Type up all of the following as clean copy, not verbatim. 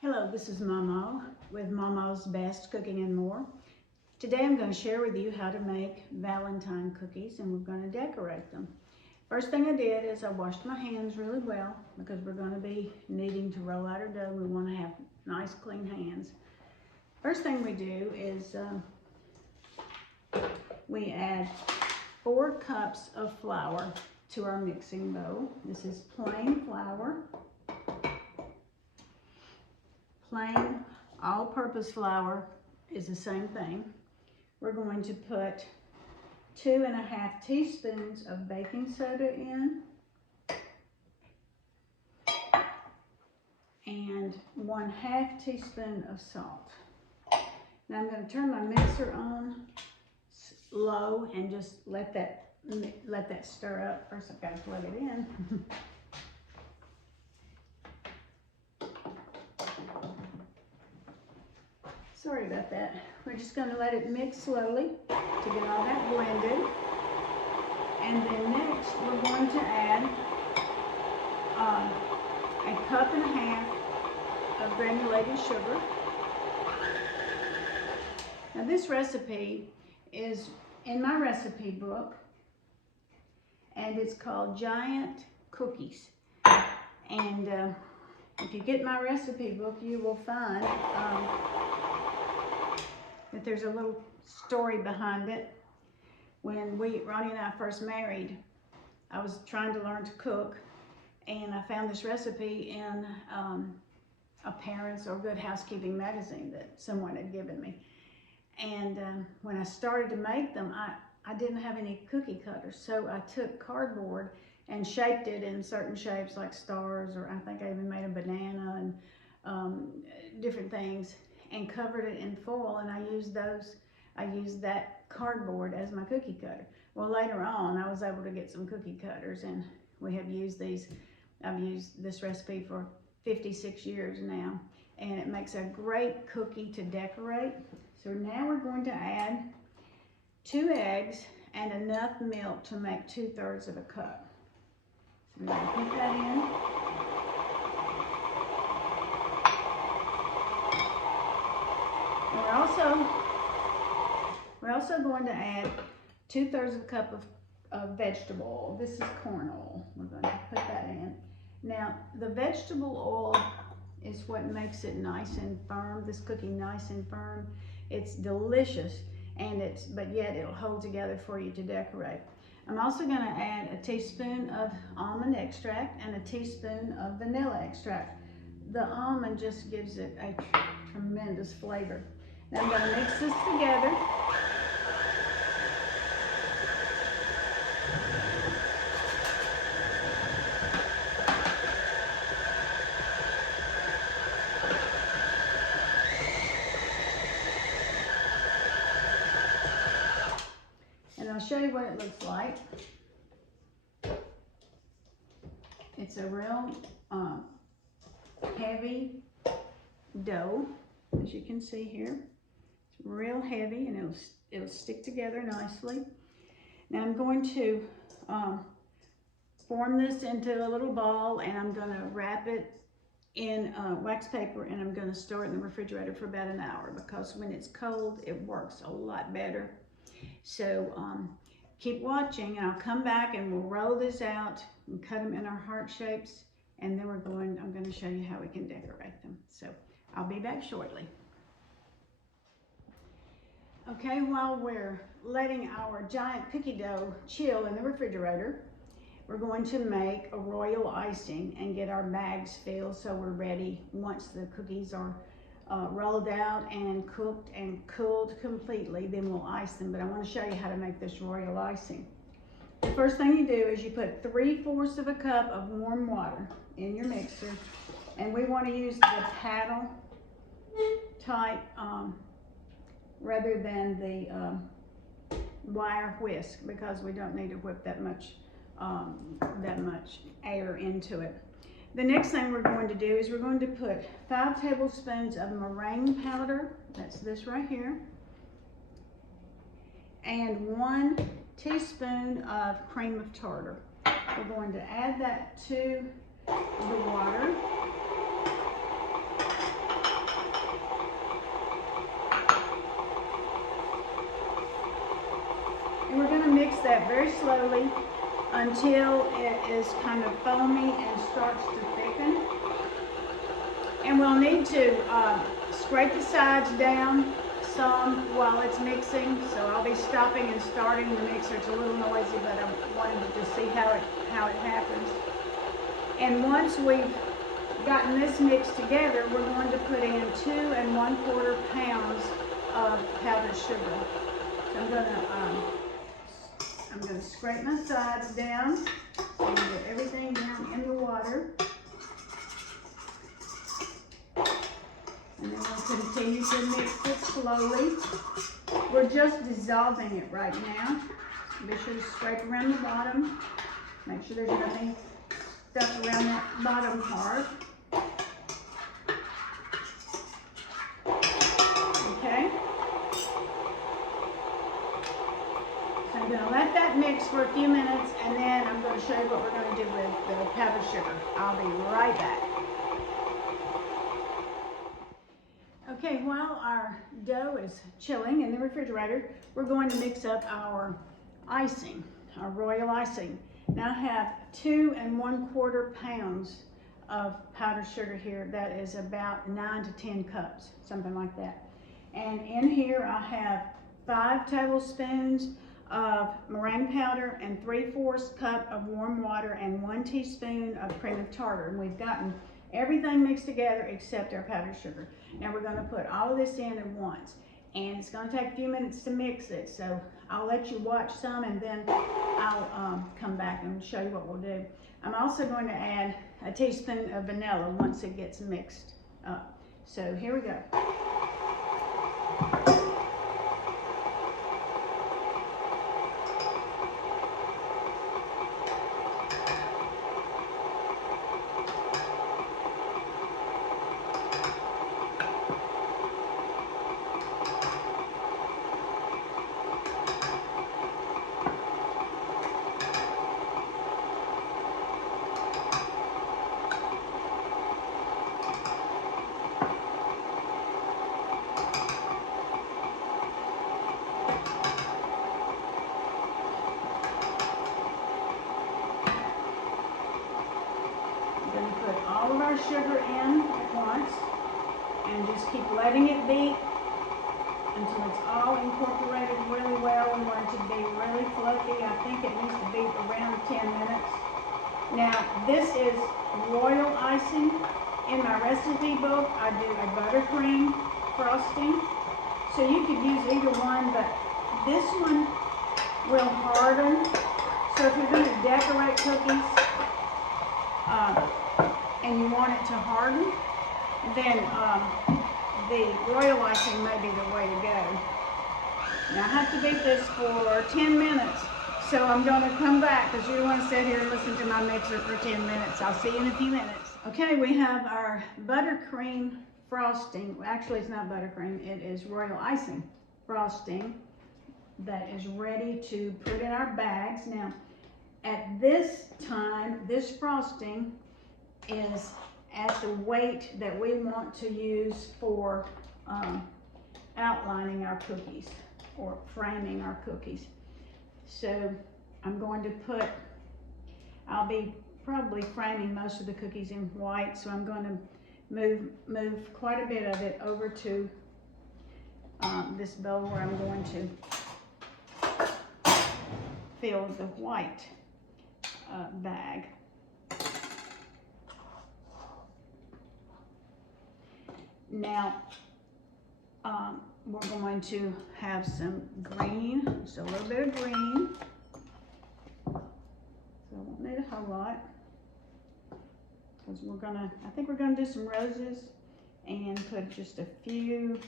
Hello, this is Maw Maw with Maw Maw's Best Cooking and More. Today I'm going to share with you how to make Valentine cookies, and we're going to decorate them. First thing I did is I washed my hands really well because we're going to be needing to roll out our dough. We want to have nice clean hands. First thing we do is we add 4 cups of flour to our mixing bowl. This is plain flour. Plain all-purpose flour is the same thing. We're going to put 2½ teaspoons of baking soda in and 1/2 teaspoon of salt. Now I'm going to turn my mixer on low and just let that stir up. First I've got to plug it in. Sorry about that. We're just going to let it mix slowly to get all that blended. And then next we're going to add 1.5 cups of granulated sugar. Now this recipe is in my recipe book, and it's called Giant Cookies. And if you get my recipe book, you will find that there's a little story behind it. When Ronnie and I first married, I was trying to learn to cook, and I found this recipe in a Parents or Good Housekeeping magazine that someone had given me. And when I started to make them, I didn't have any cookie cutters, so I took cardboard and shaped it in certain shapes like stars, or I think I even made a banana and different things, and covered it in foil, and I used that cardboard as my cookie cutter. Well, later on I was able to get some cookie cutters, and we have used these. I've used this recipe for 56 years now, and it makes a great cookie to decorate. So now we're going to add 2 eggs and enough milk to make 2/3 of a cup. So we're going to put that in. We're also going to add 2/3 of a cup of vegetable oil. This is corn oil. We're going to put that in. Now, the vegetable oil is what makes it nice and firm, this cookie nice and firm. It's delicious, but yet it'll hold together for you to decorate. I'm also going to add a teaspoon of almond extract and a teaspoon of vanilla extract. The almond just gives it a tremendous flavor. Now I'm going to mix this together. And I'll show you what it looks like. It's a real heavy dough, as you can see here. It's real heavy, and it'll stick together nicely. Now I'm going to form this into a little ball, and I'm going to wrap it in wax paper, and I'm going to store it in the refrigerator for about an hour, because when it's cold it works a lot better. So keep watching, and I'll come back and we'll roll this out and cut them in our heart shapes, and then I'm going to show you how we can decorate them. So I'll be back shortly. Okay, while we're letting our giant cookie dough chill in the refrigerator, we're going to make a royal icing and get our bags filled so we're ready once the cookies are rolled out and cooked and cooled completely. Then we'll ice them, but I want to show you how to make this royal icing. The first thing you do is you put 3/4 of a cup of warm water in your mixer, and we want to use the paddle type rather than the wire whisk, because we don't need to whip that much air into it. The next thing we're going to do is we're going to put 5 tablespoons of meringue powder, that's this right here, and 1 teaspoon of cream of tartar. We're going to add that to the water. very slowly until it is kind of foamy and starts to thicken. And we'll need to scrape the sides down some while it's mixing. So I'll be stopping and starting the mixer. It's a little noisy, but I wanted to just see how it happens. And once we've gotten this mixed together, we're going to put in 2 1/4 pounds of powdered sugar. So I'm gonna scrape my sides down and get everything down in the water. And then we'll continue to mix it slowly. We're just dissolving it right now. Be sure to scrape around the bottom. Make sure there's nothing stuck around that bottom part. Okay. So I'm going to let that mix for a few minutes, and then I'm going to show you what we're going to do with the powdered sugar. I'll be right back. Okay, while our dough is chilling in the refrigerator, we're going to mix up our icing, our royal icing. Now I have 2 1/4 pounds of powdered sugar here. That is about 9 to 10 cups, something like that. And in here I have 5 tablespoons of meringue powder and 3/4 cup of warm water and 1 teaspoon of cream of tartar. And we've gotten everything mixed together except our powdered sugar. Now we're going to put all of this in at once, and it's going to take a few minutes to mix it, so I'll let you watch some and then I'll come back and show you what we'll do. I'm also going to add a teaspoon of vanilla once it gets mixed up. So here we go. All of our sugar in at once, and just keep letting it beat until it's all incorporated really well. We want it to be really fluffy. I think it needs to be around 10 minutes. Now this is royal icing. In my recipe book I do a buttercream frosting, so you could use either one, but this one will harden. So if you're going to decorate cookies and you want it to harden, then the royal icing may be the way to go. Now I have to beat this for 10 minutes, so I'm going to come back because you don't want to sit here and listen to my mixer for 10 minutes. I'll see you in a few minutes. Okay, we have our buttercream frosting. Actually, it's not buttercream, it is royal icing frosting that is ready to put in our bags. Now, at this time, this frosting is at the weight that we want to use for outlining our cookies or framing our cookies. So I'm going to put, I'll be probably framing most of the cookies in white, so I'm going to move quite a bit of it over to this bowl where I'm going to fill the white bag. Now, we're going to have some green, just a little bit of green. So I won't need a whole lot, because I think we're gonna do some roses and put just a few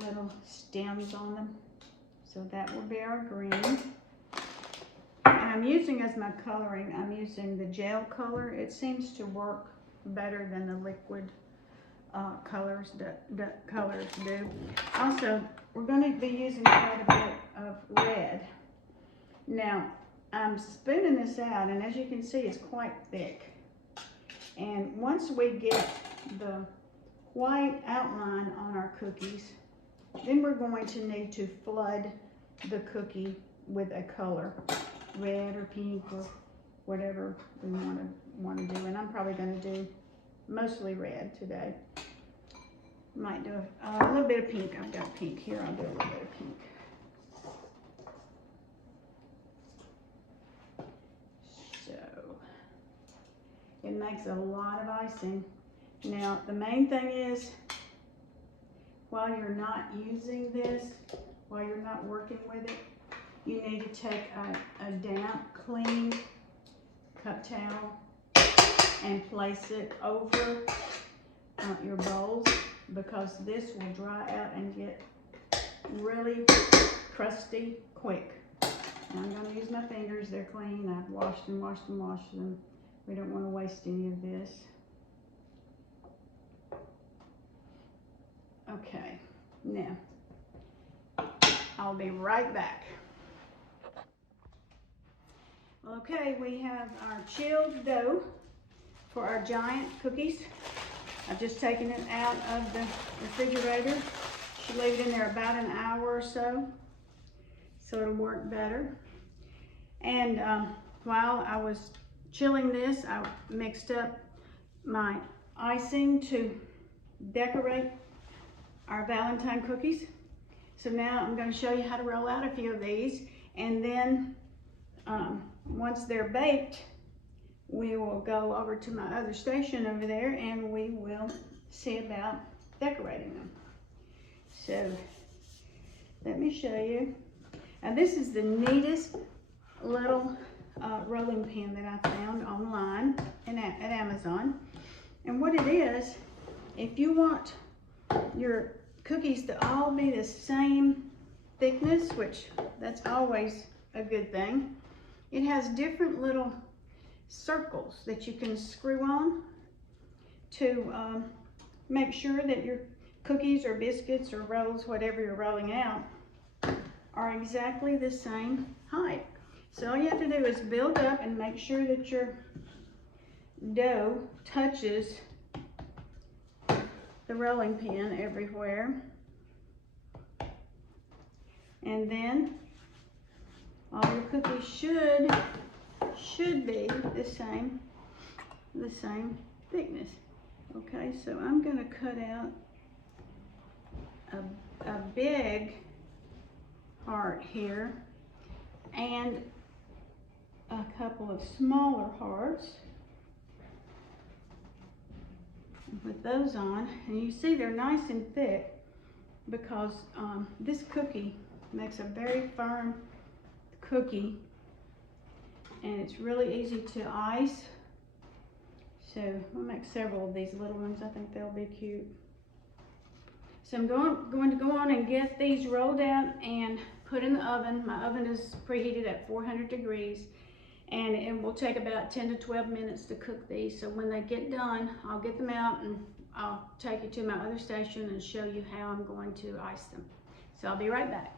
little stems on them. So that will be our green. And I'm using as my coloring, I'm using the gel color. It seems to work better than the liquid colors do. Also, we're going to be using quite a bit of red. Now, I'm spooning this out, and as you can see, it's quite thick. And once we get the white outline on our cookies, then we're going to need to flood the cookie with a color, red or pink or whatever we want to do. And I'm probably going to do mostly red today. Might do a little bit of pink. I've got pink here. I'll do a little bit of pink. So it makes a lot of icing. Now the main thing is, while you're not using this, while you're not working with it, you need to take a damp, clean cup towel and place it over your bowls, because this will dry out and get really crusty quick. And I'm going to use my fingers. They're clean. I've washed and washed and washed them. We don't want to waste any of this. Okay, now I'll be right back. Okay, we have our chilled dough for our giant cookies. I've just taken it out of the refrigerator. Should leave it in there about an hour or so it'll work better. And while I was chilling this, I mixed up my icing to decorate our Valentine cookies. So now I'm going to show you how to roll out a few of these, and then once they're baked, we will go over to my other station over there and we will see about decorating them. So let me show you. And this is the neatest little rolling pin that I found online and at Amazon. And what it is, if you want your cookies to all be the same thickness, which that's always a good thing, it has different little circles that you can screw on to make sure that your cookies or biscuits or rolls, whatever you're rolling out, are exactly the same height. So all you have to do is build up and make sure that your dough touches the rolling pin everywhere. And then all your cookies should be the same thickness. Okay, so I'm going to cut out a big heart here and a couple of smaller hearts, and put those on. And you see they're nice and thick because this cookie makes a very firm cookie, and it's really easy to ice. So I'll make several of these little ones. I think they'll be cute. So I'm going to go on and get these rolled out and put in the oven. My oven is preheated at 400 degrees, and it will take about 10 to 12 minutes to cook these. So when they get done, I'll get them out and I'll take you to my other station and show you how I'm going to ice them. So I'll be right back.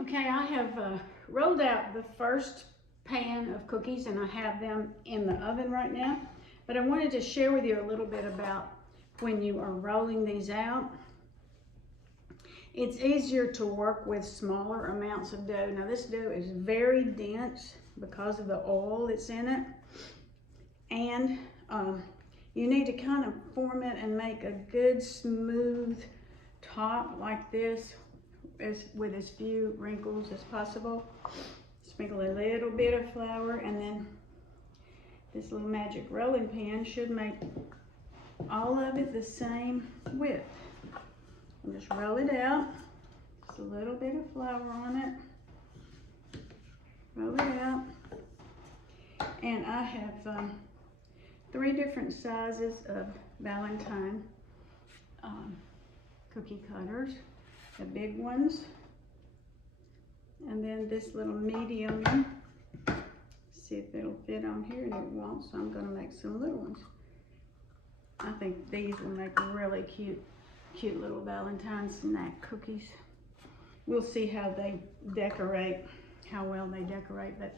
Okay, I have rolled out the first pan of cookies and I have them in the oven right now. But I wanted to share with you a little bit about when you are rolling these out. It's easier to work with smaller amounts of dough. Now this dough is very dense because of the oil that's in it. And you need to kind of form it and make a good smooth top like this, with as few wrinkles as possible. Sprinkle a little bit of flour, and then this little magic rolling pin should make all of it the same width. And just roll it out. Just a little bit of flour on it. Roll it out. And I have 3 different sizes of Valentine cookie cutters. The big ones, and then this little medium one. See if it'll fit on here, and it won't, so I'm going to make some little ones. I think these will make really cute little Valentine snack cookies. We'll see how they decorate, how well they decorate, but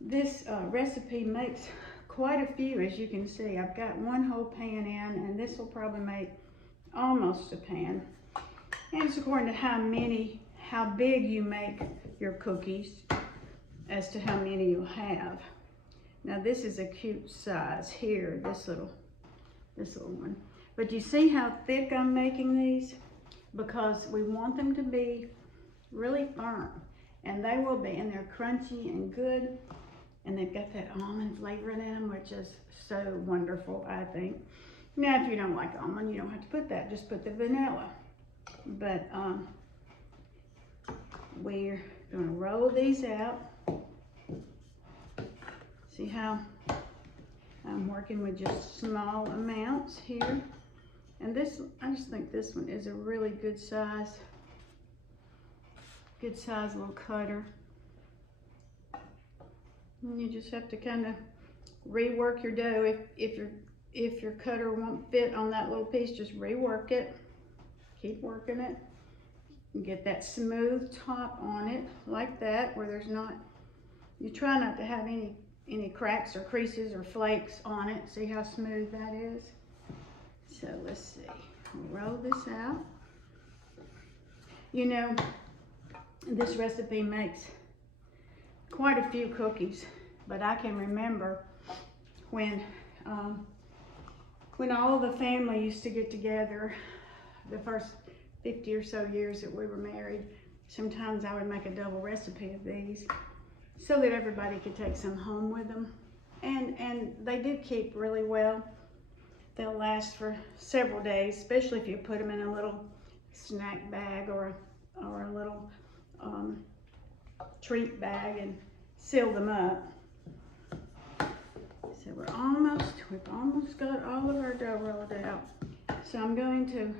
this recipe makes quite a few, as you can see. I've got 1 whole pan in, and this will probably make almost a pan. And it's according to how big you make your cookies as to how many you'll have. Now this is a cute size here, this little one. But you see how thick I'm making these? Because we want them to be really firm. And they will be, and they're crunchy and good. And they've got that almond flavor in them, which is so wonderful, I think. Now, if you don't like almond, you don't have to put that. Just put the vanilla. But we're going to roll these out. See how I'm working with just small amounts here. And this, I just think this one is a really good size little cutter. And you just have to kind of rework your dough. If your cutter won't fit on that little piece, just rework it. Keep working it. And get that smooth top on it like that, where there's not, you try not to have any cracks or creases or flakes on it. See how smooth that is? So let's see, we'll roll this out. You know, this recipe makes quite a few cookies, but I can remember when all the family used to get together the first 50 or so years that we were married. Sometimes I would make a double recipe of these so that everybody could take some home with them. And they did keep really well. They'll last for several days, especially if you put them in a little snack bag or a little treat bag and seal them up. So we've almost got all of our dough rolled out. So I'm going to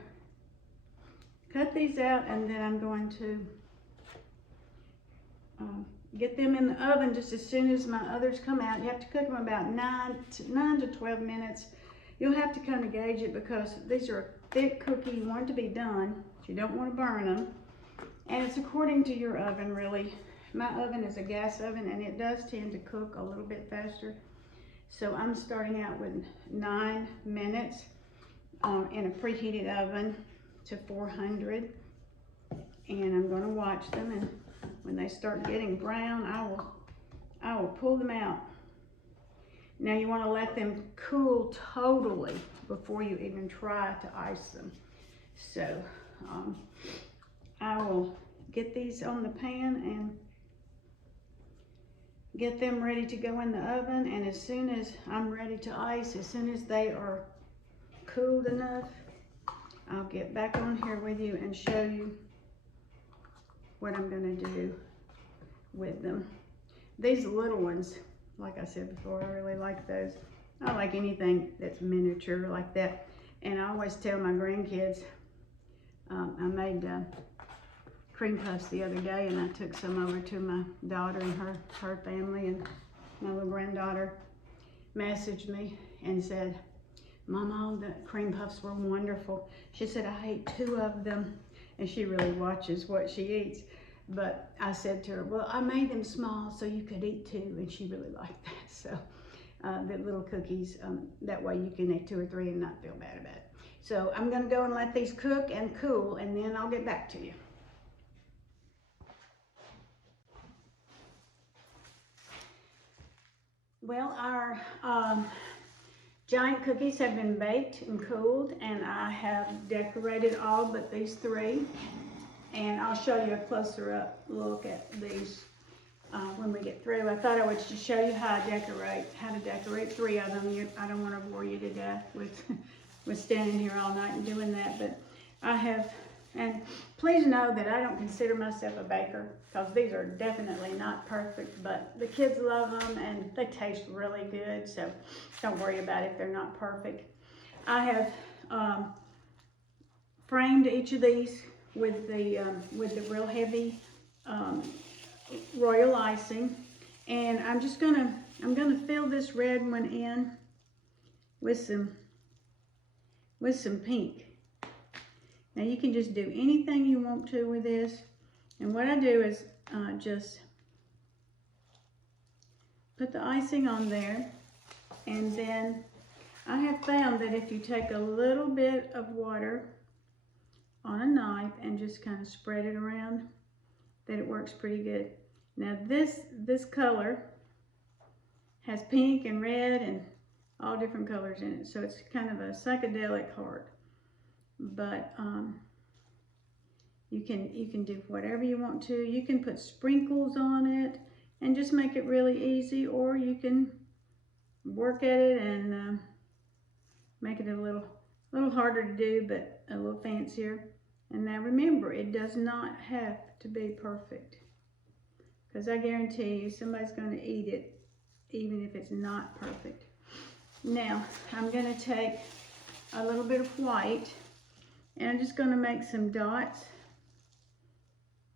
cut these out, and then I'm going to get them in the oven just as soon as my others come out. You have to cook them about 9 to 12 minutes. You'll have to kind of gauge it because these are a thick cookie. You want it to be done. You don't want to burn them. And it's according to your oven, really. My oven is a gas oven, and it does tend to cook a little bit faster. So I'm starting out with 9 minutes in a preheated oven to 400. And I'm going to watch them, and when they start getting brown, I will pull them out. Now you want to let them cool totally before you even try to ice them. So I will get these on the pan and get them ready to go in the oven. And as soon as I'm ready to ice, as soon as they are cooled enough, I'll get back on here with you and show you what I'm going to do with them. These little ones, like I said before, I really like those. I like anything that's miniature like that. And I always tell my grandkids, I made cream puffs the other day, and I took some over to my daughter and her family, and my little granddaughter messaged me and said, "Mama, the cream puffs were wonderful." She said, "I ate 2 of them," and she really watches what she eats. But I said to her, "Well, I made them small so you could eat 2," and she really liked that. So the little cookies, that way you can eat 2 or 3 and not feel bad about it. So I'm going to go and let these cook and cool, and then I'll get back to you. Well, our giant cookies have been baked and cooled, and I have decorated all but these 3. And I'll show you a closer up look at these when we get through. I thought I would just show you how to decorate 3 of them. I don't want to bore you to death with standing here all night and doing that, but I have. And please know that I don't consider myself a baker, because these are definitely not perfect, but the kids love them and they taste really good, so don't worry about it if they're not perfect. I have framed each of these with the real heavy royal icing, and I'm gonna fill this red one in with some pink. Now you can just do anything you want to with this, and what I do is just put the icing on there, and then I have found that if you take a little bit of water on a knife and just kind of spread it around, that it works pretty good. Now this color has pink and red and all different colors in it, so it's kind of a psychedelic heart. But you can do whatever you want to. You can put sprinkles on it and just make it really easy, or you can work at it and make it a little harder to do, but a little fancier. And now remember, it does not have to be perfect, because I guarantee you somebody's going to eat it even if it's not perfect. Now I'm going to take a little bit of white and I'm just going to make some dots,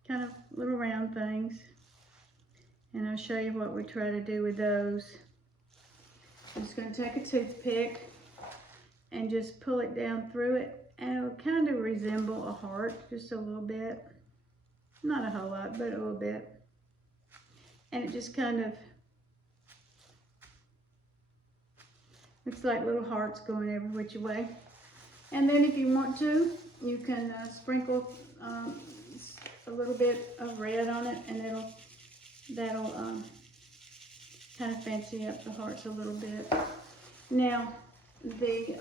kind of little round things, and I'll show you what we try to do with those. I'm just going to take a toothpick and just pull it down through it, and it'll kind of resemble a heart, just a little bit. Not a whole lot, but a little bit. And it just kind of looks like little hearts going every which way. And then if you want to, you can sprinkle a little bit of red on it, and that'll kind of fancy up the hearts a little bit. Now, the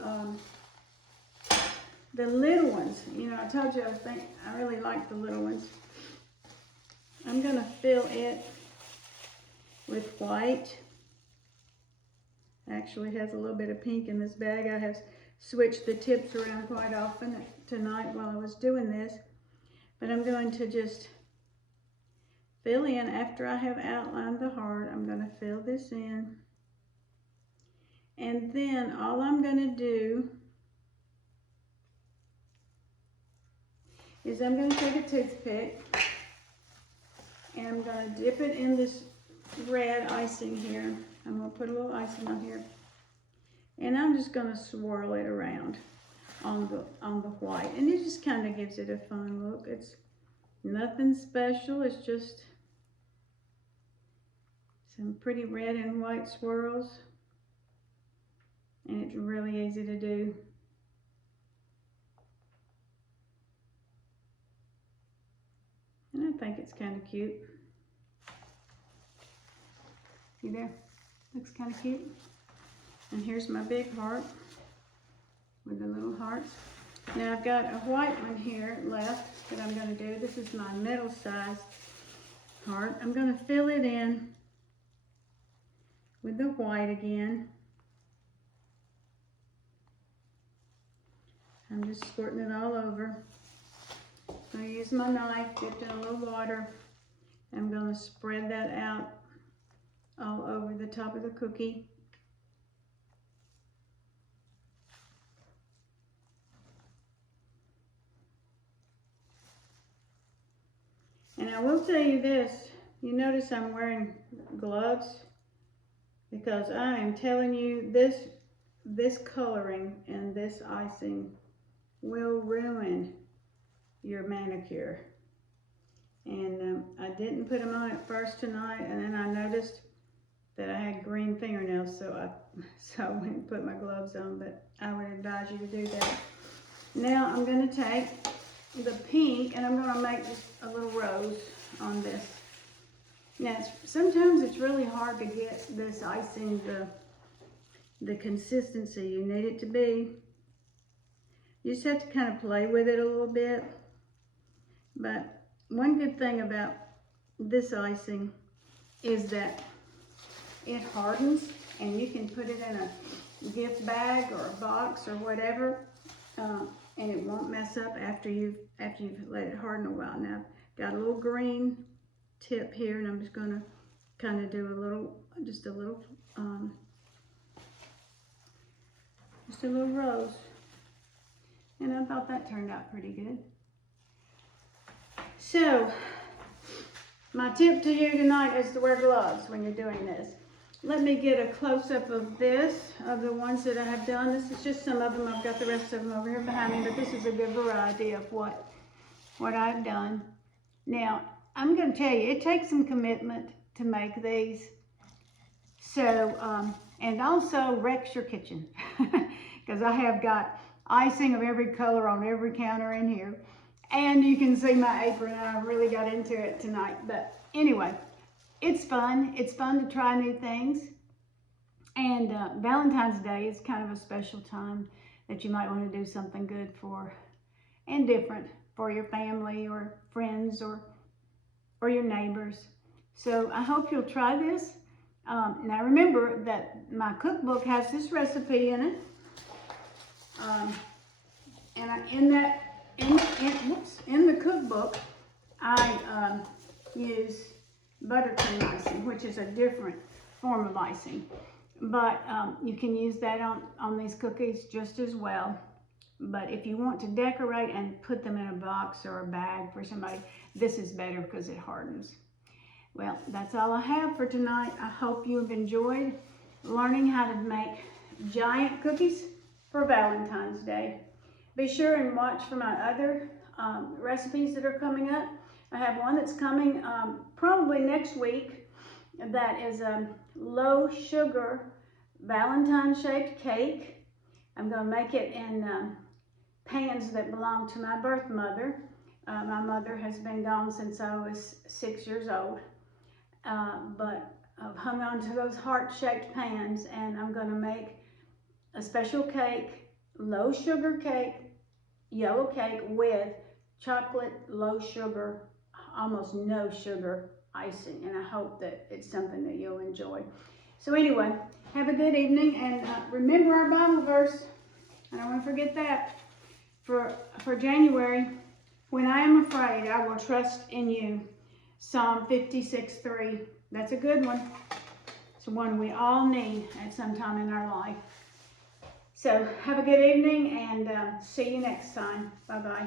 little ones, you know, I told you I really like the little ones. I'm going to fill it with white. Actually has a little bit of pink in this bag. I have switched the tips around quite often tonight while I was doing this. But I'm going to just fill in, after I have outlined the heart, I'm going to fill this in. And then all I'm going to do is I'm going to take a toothpick and I'm going to dip it in this red icing here. I'm going to put a little icing on here. And I'm just going to swirl it around on the white. And it just kind of gives it a fun look. It's nothing special. It's just some pretty red and white swirls. And it's really easy to do. And I think it's kind of cute. See there? Looks kind of cute. And here's my big heart with the little hearts. Now I've got a white one here left that I'm going to do. This is my middle-sized heart. I'm going to fill it in with the white again. I'm just squirting it all over. I'm going to use my knife, dipped in a little water. I'm going to spread that out all over the top of the cookie. And I will tell you this, you notice I'm wearing gloves, because I am telling you, this coloring and this icing will ruin your manicure. And I didn't put them on at first tonight, and then I noticed that I had green fingernails, so I went and put my gloves on, but I would advise you to do that. Now I'm going to take the pink and I'm going to make just a little rose on this. Now sometimes it's really hard to get this icing the consistency you need it to be. You just have to kind of play with it a little bit. But one good thing about this icing is that it hardens, and you can put it in a gift bag or a box or whatever, and it won't mess up after you've let it harden a while. Now I've got a little green tip here, and I'm just going to kind of do a little rose. And I thought that turned out pretty good. So my tip to you tonight is to wear gloves when you're doing this. Let me get a close-up of the ones that I have done. This is just some of them. I've got the rest of them over here behind me, but this is a good variety of what I've done. Now, I'm going to tell you, it takes some commitment to make these. So, and also wrecks your kitchen, because I have got icing of every color on every counter in here. And you can see my apron. I really got into it tonight. But anyway, it's fun. It's fun to try new things. And Valentine's Day is kind of a special time that you might want to do something good for and different for your family or friends or your neighbors. So I hope you'll try this. Now remember that my cookbook has this recipe in it. And in the cookbook, I use buttercream icing, which is a different form of icing. But you can use that on these cookies just as well. But if you want to decorate and put them in a box or a bag for somebody, this is better because it hardens. Well, that's all I have for tonight. I hope you have enjoyed learning how to make giant cookies for Valentine's Day. Be sure and watch for my other recipes that are coming up. I have one that's coming probably next week that is a low sugar Valentine shaped cake. I'm going to make it in pans that belong to my birth mother. My mother has been gone since I was 6 years old, but I've hung on to those heart-shaped pans, and I'm going to make a special cake, low sugar cake, yellow cake with chocolate, low sugar, almost no sugar icing, and I hope that it's something that you'll enjoy. So anyway, have a good evening, and remember our Bible verse. I don't want to forget that. For January, when I am afraid, I will trust in you. Psalm 56:3. That's a good one. It's one we all need at some time in our life. So have a good evening, and see you next time. Bye-bye.